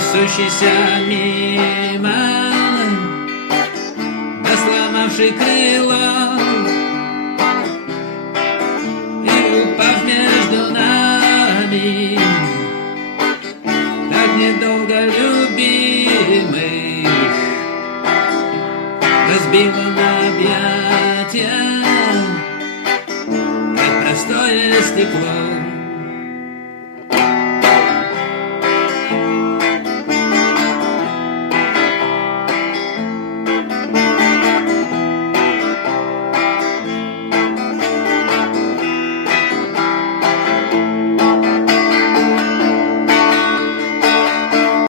несущийся мимо, да сломавший крыло и упав между нами, так недолго любимых разбил он объятия, как простое стекло.